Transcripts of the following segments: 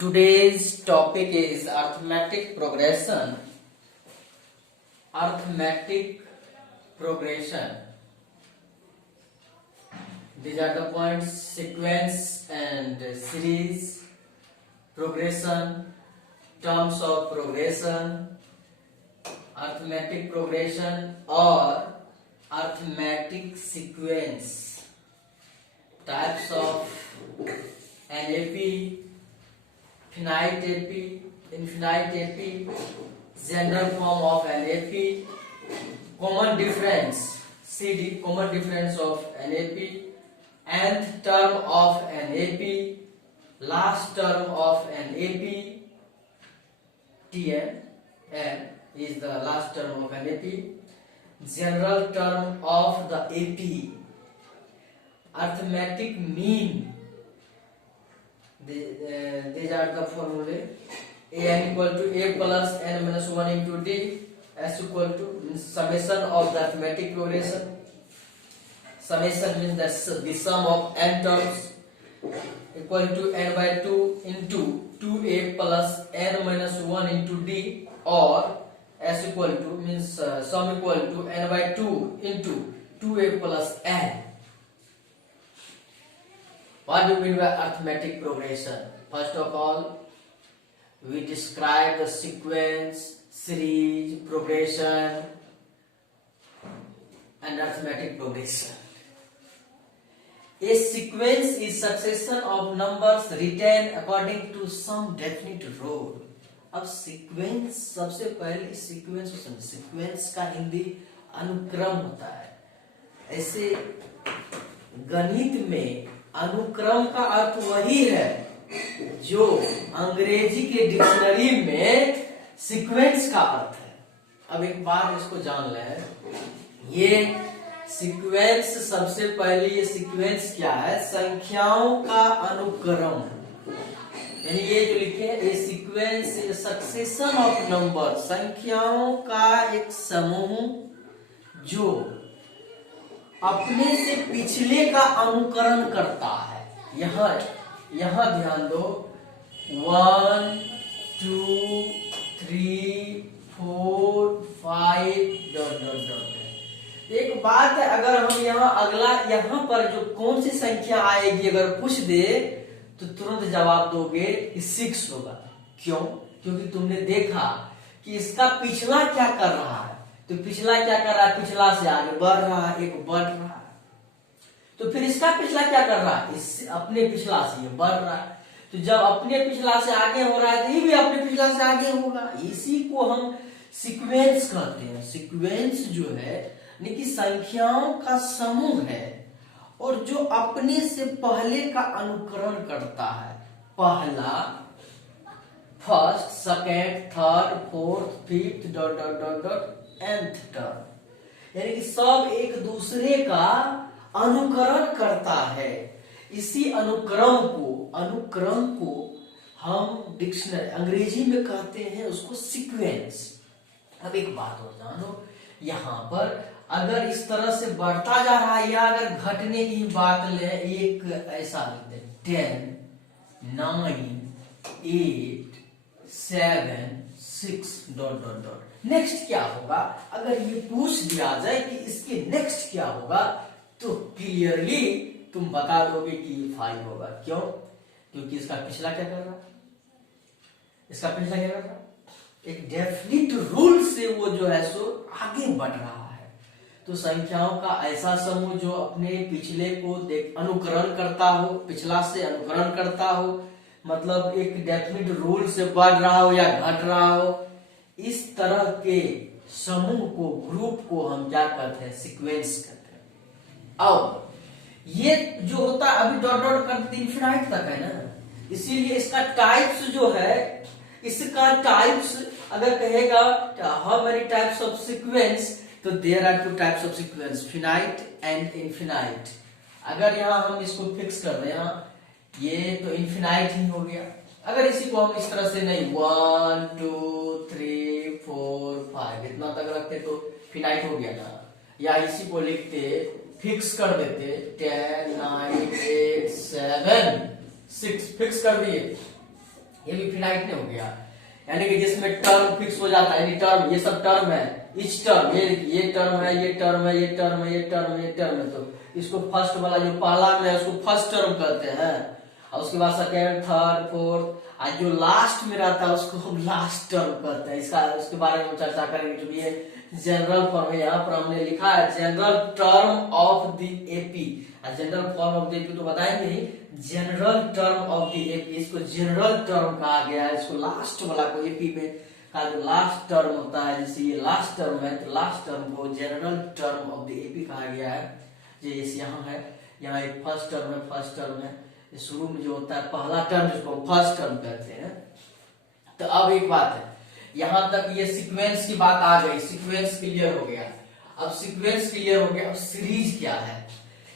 Today's topic is arithmetic progression. Arithmetic progression. These are the points: sequence and series, progression, terms of progression, arithmetic progression or arithmetic sequence, types of NAP, finite AP, infinite AP, general form of NAP, common difference, CD, common difference of NAP, nth term of NAP, last term of NAP, TN, N is the last term of NAP, general term of the AP, arithmetic mean. These are the formulae: an equal to a plus n minus 1 into d, s equal to summation of the arithmetic progression. Summation means that's the sum of n terms, equal to n by 2 into 2a plus n minus 1 into d, or s equal to means sum equal to n by 2 into 2a plus n. What do you mean by arithmetic progression? First of all, we describe the sequence, series, progression, and arithmetic progression. A sequence is succession of numbers written according to some definite rule. अब sequence, सबसे पहले sequence को समझ। Sequence का हिंदी अनुक्रम होता है। ऐसे गणित में अनुक्रम का अर्थ वही है जो अंग्रेजी के डिक्शनरी में सीक्वेंस का अर्थ है। अब एक बार इसको जान लें, ये सीक्वेंस, सबसे पहले ये सीक्वेंस क्या है? संख्याओं का अनुक्रम। यानी ये जो लिखे हैं, ये सीक्वेंस सक्सेशन ऑफ नंबर, संख्याओं का एक समूह जो अपने से पिछले का अनुकरण करता है। यहां ध्यान दो, 1 2 3 4 5 डॉट डॉट डॉट। एक बात है, अगर हम यहाँ पर जो कौन सी संख्या आएगी अगर पूछ दे तो तुरंत जवाब दोगे कि 6 होगा। क्यों? क्योंकि तुमने देखा कि इसका पिछला क्या कर रहा है। तो पिछला क्या कर रहा है? पिछला से आगे बढ़ रहा है, एक बढ़ रहा है। तो फिर इसका पिछला क्या कर रहा है? इस अपने पिछला से ये बढ़ रहा है। तो जब अपने पिछला से आगे हो रहा है तो ये भी अपने पिछला से आगे होगा। इसी को हम सीक्वेंस कहते हैं। सीक्वेंस जो है यानी कि संख्याओं का समूह है और जो अपने से पहले का अनुकरण करता है। पहला, first, second, third, fourth, fifth dot dot dot dot nth term, यानी कि सब एक दूसरे का अनुकरण करता है। इसी अनुक्रम को हम डिक्शनरी अंग्रेजी में कहते हैं उसको सीक्वेंस। अब एक बात और जानो, यहाँ पर अगर इस तरह से बढ़ता जा रहा है या अगर घटने की बात ले, एक ऐसा लिखते हैं 10 9 8 7 6 डॉट डॉट डॉट। नेक्स्ट क्या होगा? अगर ये पूछ दिया जाए कि इसके नेक्स्ट क्या होगा तो क्लियरली तुम बता दोगे कि ये 5 होगा। क्यों? क्योंकि इसका पिछला क्या कर रहा है? इसका पिछला क्या कर रहा है? एक डेफिनिट रूल से वो जो है सो आगे बढ़ रहा है। तो संख्याओं का ऐसा समूह जो अपने पिछले को अनुकरण करता हो, पिछला से अनुकरण करता हो, मतलब एक डेफिनिट रूल से बढ़ रहा हो या घट रहा हो, इस तरह के समूह को, ग्रुप को हम क्या कहते हैं? सीक्वेंस कहते हैं। अब ये जो होता है, अभी डॉट डॉट करते इनफिनाइट तक है ना, इसीलिए इसका टाइप्स जो है, इसका टाइप्स अगर कहेगा how many types of sequence, तो there are 2 types of sequence, finite and infinite. अगर यहाँ हम इसको फिक्स कर दें, ये तो इनफिनाइट ही हो गया। अगर इसी को हम इस तरह से नहीं 1 2 3 4 5 इतना तक रखते तो फिनाइट हो गया ना, या इसी को लिखते फिक्स कर देते 10 9 8 7 6 फिक्स कर दिए, ये भी फिनाइट नहीं हो गया, यानी कि जिसमें टर्म फिक्स हो जाता है, यानी टर्म, ये सब टर्म है, इच टर्म, ये टर्म है, ये टर्म है, ये टर्म है, ये टर्म है, ये टर्म है, तो इसको फर्स्ट वाला जो पहला में है उसको फर्स्ट टर्म कहते हैं, और उसके बाद सेकेंड, थर्ड, फोर्थ, आज जो लास्ट में रहता है उसको हम लास्ट टर्म कहते हैं। इसका उसके बारे में चर्चा करेंगे, क्योंकि ये जनरल फॉर्म है, यहाँ पर हमने लिखा है general term of the AP, general form of the AP तो बताएंगे ही, general term of the AP, इसको जनरल टर्म कहा गया है, इसको लास्ट वाला को एपी में का जो लास्ट टर्म होता है, जैसे ये लास्ट टर्म है तो लास्ट टर्म को general term of the AP कहा गया है। जैसे यहाँ है, यहाँ एक फर्स्ट टर्म है, फर्स्ट टर्म है, शुरू में जो होता है पहला टर्म जिसको फर्स्ट टर्म कहते हैं। तो अब एक बात है, यहां तक ये सीक्वेंस की बात आ गई, सीक्वेंस क्लियर हो गया। अब सीक्वेंस क्लियर हो गया, अब सीरीज क्या है?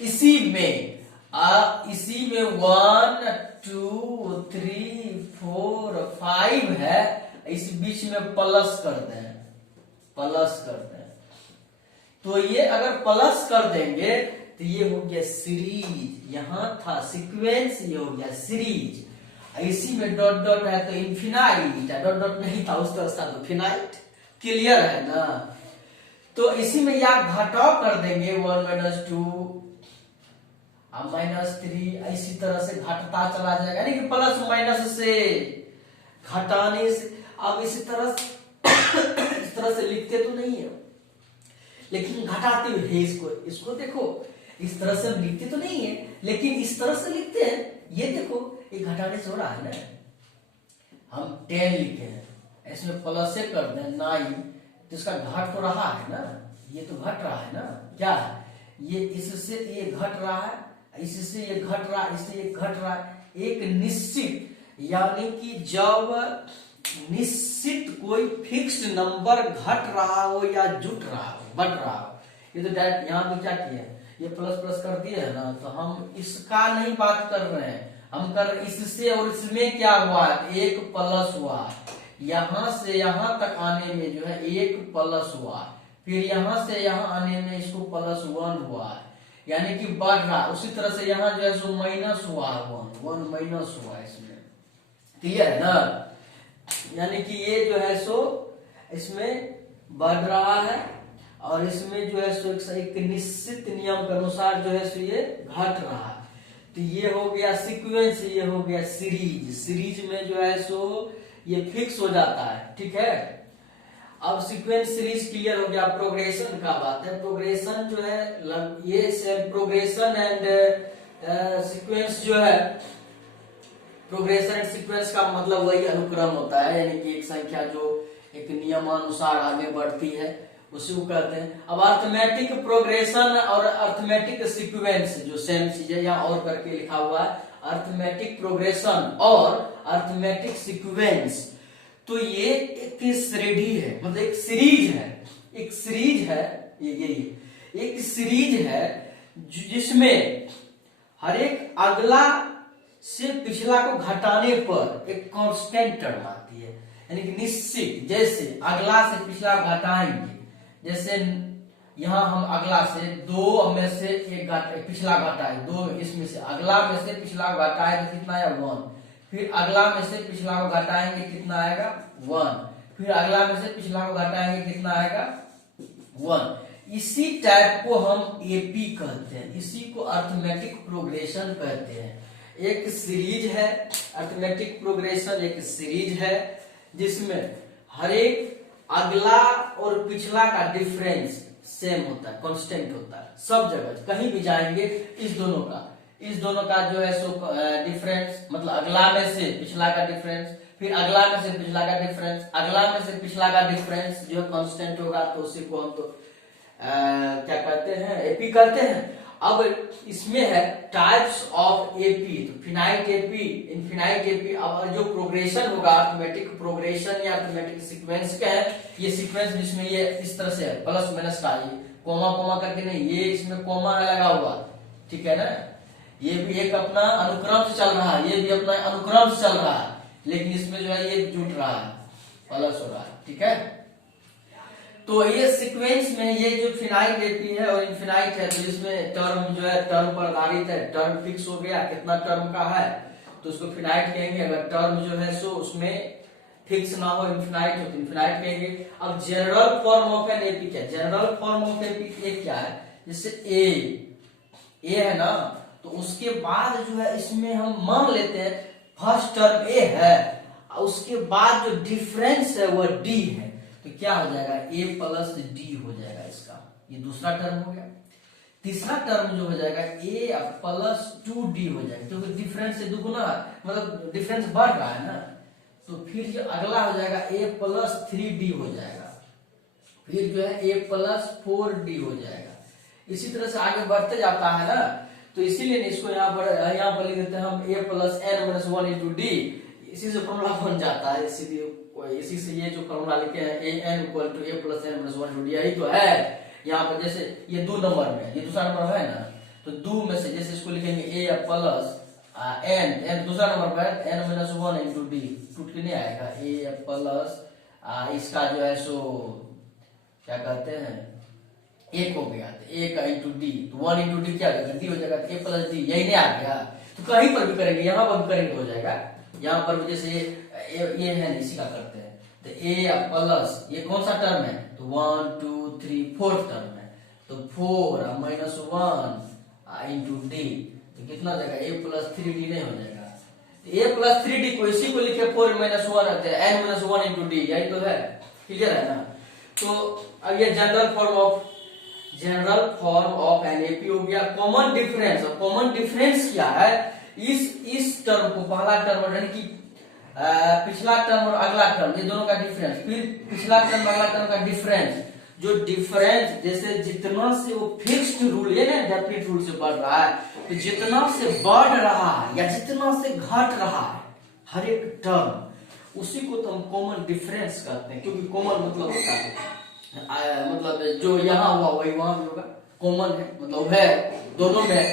इसी में 1 2 3 4 5 है, इस बीच में प्लस कर दें, प्लस कर दें, तो ये अगर प्लस कर देंगे तो ये हो गया सीरीज। यहां था सीक्वेंस, ये हो गया सीरीज। इसी में डॉट डॉट है तो इनफिनाइट है, डॉट डॉट नहीं था उस तरह था तो फिनाइट। क्लियर है ना? तो इसी में या घटाव कर देंगे 1 - 2 अब -3, इसी तरह से घटता चला जाएगा, यानी कि प्लस माइनस से घटाने से। अब इसी तरह इस तरह से लिखते तो नहीं है, लेकिन घटाते हुए है इसको देखो, इस तरह से हम लिखते तो नहीं है लेकिन इस तरह से लिखते हैं। ये देखो, ये घटाने से हो रहा है ना, हम 10 लिखे हैं, इसमें प्लस से कर दें 9, तो इसका घट तो रहा है ना, ये तो घट रहा है ना, क्या है ये, इससे ये घट रहा है, इससे ये घट रहा है, इससे ये घट रहा है। एक निश्चित, यानी कि जब निश्चित कोई फिक्स्ड नंबर घट रहा हो या जुट रहा हो, बढ़ रहा हो, ये तो डायरेक्ट यहाँ तो क्या किया है, ये प्लस प्लस कर दिया है ना, तो हम इसका नहीं बात कर रहे हैं, हम कर इससे और इसमें क्या हुआ, एक प्लस हुआ, यहां से यहां तक आने में जो है एक प्लस हुआ, फिर यहां से यहां आने में इसको +1 हुआ, यानी कि बढ़ रहा। उसी तरह से यहाँ जो है सो माइनस हुआ, 1 माइनस हुआ इसमें। क्लियर है ना? यानी कि ये जो है सो इसमें बढ़ रहा है और इसमें जो है सो एक निश्चित नियम के अनुसार जो है सो ये घट रहा है। तो ये हो गया सीक्वेंस, ये हो गया सीरीज। सीरीज में जो है सो ये फिक्स हो जाता है, ठीक है। अब सीक्वेंस सीरीज क्लियर हो गया। प्रोग्रेशन का बात है, प्रोग्रेशन जो है ये प्रोग्रेशन एंड सीक्वेंस जो है, प्रोग्रेशन एंड सीक्वेंस का मतलब वही अनुक्रम होता है, यानी कि एक संख्या जो एक नियमानुसार आगे बढ़ती है उसी को कहते हैं। अब अर्थमेटिक प्रोग्रेशन और अर्थमेटिक सीक्वेंस जो सेम चीज है, यहाँ और करके लिखा हुआ है, अर्थमेटिक प्रोग्रेशन और अर्थमेटिक सीक्वेंस। तो ये एक श्रेणी है, मतलब एक सीरीज है, एक सीरीज है, ये एक सीरीज है जिसमें हर एक अगला से पिछला को घटाने पर एक कांस्टेंट टर्म आती है, यानी कि निश्चित। जैसे अगला से पिछला घटाएंगे, जैसे यहाँ हम अगला से 2 में से एक पिछला घटाए, 2 इसमें से अगला में से पिछला घटाए तो कितना है 1, फिर अगला में से पिछला को घटाएंगे कितना आएगा 1, फिर अगला में से पिछला को घटाएंगे कितना आएगा 1। इसी टाइप को हम एपी कहते हैं, इसी को अर्थमेटिक प्रोग्रेशन कहते हैं। एक सीरीज है अर्थमेटिक प्रोग्रेशन, एक सीरीज है जिसमें हर एक अगला और पिछला का डिफरेंस सेम होता है, कांस्टेंट होता है सब जगह। कहीं भी जाएंगे इस दोनों का जो है सो डिफरेंस, मतलब अगला में से पिछला का डिफरेंस, फिर अगला में से पिछला का डिफरेंस, अगला में से पिछला का डिफरेंस जो है कांस्टेंट होगा, तो उसी को हम तो क्या कहते हैं, एपी कहते हैं। अब इसमें है टाइप्स ऑफ एपी, तो फिनाइट एपी, इनफिनाइट एपी। अब जो प्रोग्रेशन होगा अर्थमेटिक प्रोग्रेशन या अर्थमेटिक सीक्वेंस का है, ये सीक्वेंस जिसमें ये इस तरह से है, प्लस माइनस का, ये कोमा कोमा करके नहीं, ये इसमें कोमा लगा हुआ, ठीक है ना। ये भी एक अपना अनुक्रम से चल रहा है, ये भी अपना अनुक्रम से चल रहा है, लेकिन इसमें जो है ये जुट रहा है, प्लस हो रहा है, ठीक है। तो ये सीक्वेंस में ये जो फिनाइट एपी है और इनफिनाइट है, तो इसमें टर्म जो है टर्म पर आधारित है, टर्म फिक्स हो गया कितना टर्म का है, तो तो उसको फिनाइट कहेंगे। अगर टर्म जो है सो उसमें फिक्स ना हो, इन्फिनाइट हो, तो इन्फिनाइट कहेंगे। अब general form of an AP क्या है? जनरल फॉर्म ऑफ एपी क्या है? जैसे ए है ना, तो उसके बाद जो है इसमें हम मान लेते हैं फर्स्ट टर्म ए है, उसके बाद जो डिफरेंस है वह डी है, तो क्या हो जाएगा? ए प्लस डी हो जाएगा इसका। ये दूसरा टर्म हो गया। तीसरा टर्म जो हो जाएगा ए प्लस 2d हो जाएगा, क्योंकि डिफरेंस से दुगुना, मतलब डिफरेंस बढ़ रहा है ना, तो फिर जो अगला हो जाएगा ए प्लस 3d हो जाएगा, फिर जो है ए प्लस 4d हो जाएगा। इसी तरह से आगे बढ़ते जाता है ना, तो इसीलिए इसको यहाँ पर लिख देते हैं हम A plus N minus 1 into D. इसी से फॉर्मूला बन जाता है, इसी से ये जो फॉर्मूला लिखे हैं A N equal to A plus N minus 1 into D, यही तो है। यहाँ पर जैसे ये 2 नंबर में, ये दूसरा नंबर है ना, तो 2 में से जैसे इसको लिखेंगे ए प्लस एन दूसरा नंबर पर एन माइनस 1 इंटू डी, टूट के नहीं आएगा। ए प्लस इसका जो है सो क्या कहते हैं, एक हो गया, तो ए का इंटू डी, तो 1 इंटू डी क्या होगा? डी हो जाएगा, ए प्लस डी, यही नहीं आ गया। तो कहीं पर भी करेंगे, यहाँ पर भी करेंगे तो हो जाएगा। यहाँ पर भी जैसे ये है, इसी का करते हैं, तो ए प्लस ये कौन सा टर्म है? तो 1 2 3 4th टर्म है, तो 4 माइनस 1 इंटू डी, तो कितना जाएगा? ए प्लस 3d नहीं हो जाएगा? ए प्लस 3d को इसी को लिखे 4 माइनस 1 एन माइनस 1 इंटू डी, यही तो है। क्लियर है ना? तो अब ये general form of an AP हो गया। कॉमन डिफरेंस, और कॉमन डिफरेंस क्या है? इस टर्म को, पहला टर्म यानी कि पिछला टर्म और अगला टर्म, ये दोनों का डिफरेंस, फिर पिछला टर्म अगला टर्म का डिफरेंस, जो डिफरेंस जैसे जितना से वो फिक्स्ड रूल, ये ना डेफिनेट रूल से बढ़ रहा है, तो जितना से बढ़ रहा है या जितना से घट रहा है हर एक टर्म, उसी को तो हम कॉमन डिफरेंस कहते हैं। क्योंकि कॉमन मतलब होता है मतलब जो यहाँ हुआ वही वहां भी होगा, कॉमन है मतलब है दोनों में।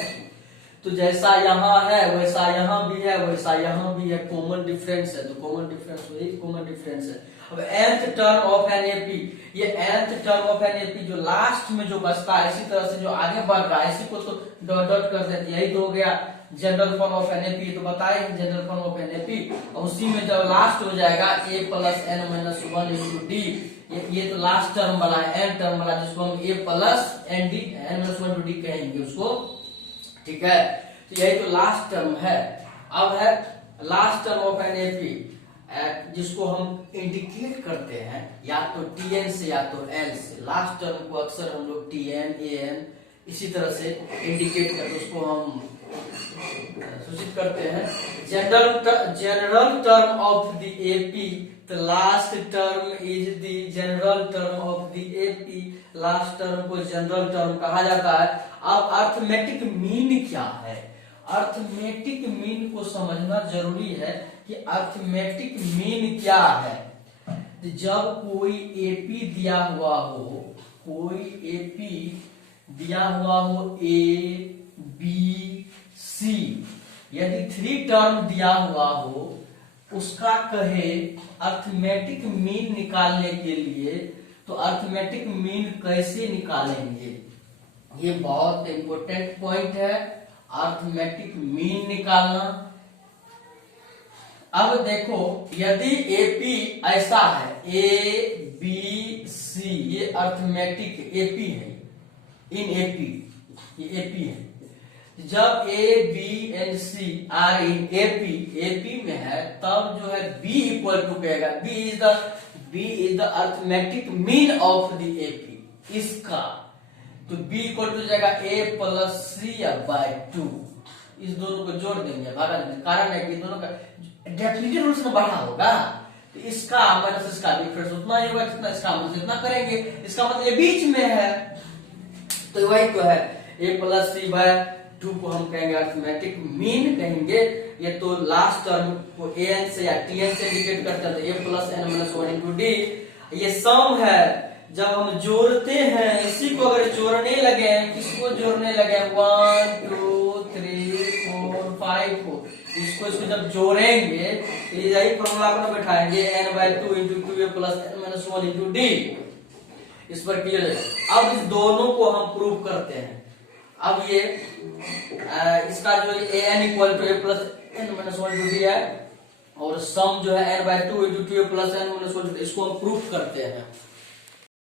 तो जैसा यहाँ है वैसा यहाँ भी है, वैसा यहाँ भी है, कॉमन डिफरेंस है, तो कॉमन डिफरेंस वही कॉमन डिफरेंस है। अब nth term of an AP, ये nth term of an AP जो लास्ट में जो बचता है, इसी तरह से जो आगे बढ़ रहा है इसी को तो डॉट डॉट कर देते, यही तो हो गया general form of an AP. तो बताए general form of an AP, और उसी में जब लास्ट हो जाएगा A plus N minus 1 into D, ये तो लास्ट टर्म वाला है, एन टर्म वाला, जिसको हम A plus N D N minus 1 into D कहेंगे उसको, ठीक है। तो यही तो लास्ट टर्म है। अब है last term of an AP, जिसको हम इंडिकेट करते हैं या तो टीएन से या तो एन से। लास्ट टर्म को अक्सर हम लोग टीएन एन इसी तरह से इंडिकेट करते, उसको हम सूचित करते हैं। General term of the AP, the last term is the general term of the AP. Last term को जनरल टर्म कहा जाता है। अब अर्थमेटिक मीन क्या है? अर्थमेटिक मीन को समझना जरूरी है कि अर्थमेटिक मीन क्या है। जब कोई एपी दिया हुआ हो, कोई एपी दिया हुआ हो ए बी सी, यदि 3 टर्म दिया हुआ हो, उसका कहे अर्थमेटिक मीन निकालने के लिए, तो अर्थमेटिक मीन कैसे निकालेंगे? ये बहुत इंपॉर्टेंट पॉइंट है, अर्थमेटिक मीन निकालना। अब देखो, यदि एपी ऐसा है, ए बी सी, ये अर्थमेटिक एपी है, इन एपी, ये एपी है। जब A B and C are in AP में है, तब जो है बी इक्वल टू कहेगा, B is the arithmetic mean of the AP, इसका। तो b इक्वल टू जाएगा a प्लस सी बाय 2। इस दोनों को जोड़ देंगे, भागा देंगे, कारण है कि दोनों का डेफिनेट रूल से बढ़ा होगा, तो इसका माइनस इसका डिफरेंस उतना ही होगा जितना इसका, मतलब इतना करेंगे, इसका मतलब ये बीच में है, तो वही तो है a प्लस सी बाय 2 को हम कहेंगे अर्थमेटिक मीन कहेंगे। ये तो लास्ट टर्म को an से या tn से इंडिकेट करते हैं, तो a plus N minus 1 into D. ये सम है, जब हम जोड़ते हैं, इसी को अगर जोड़ने लगे, किसको जोड़ने लगे, 1 2 3 4 5 को, इसको जब जोड़ेंगे तो यही फॉर्मूला अपना बैठाएंगे n/2 into 2a plus n minus 1 into D. इस पर क्लियर है। अब इस दोनों को हम प्रूव करते हैं। अब ये इसका जो an equal to a plus n minus one जो दिया है और सम जो है n by two into two plus n minus one, इसको हम प्रूफ करते हैं।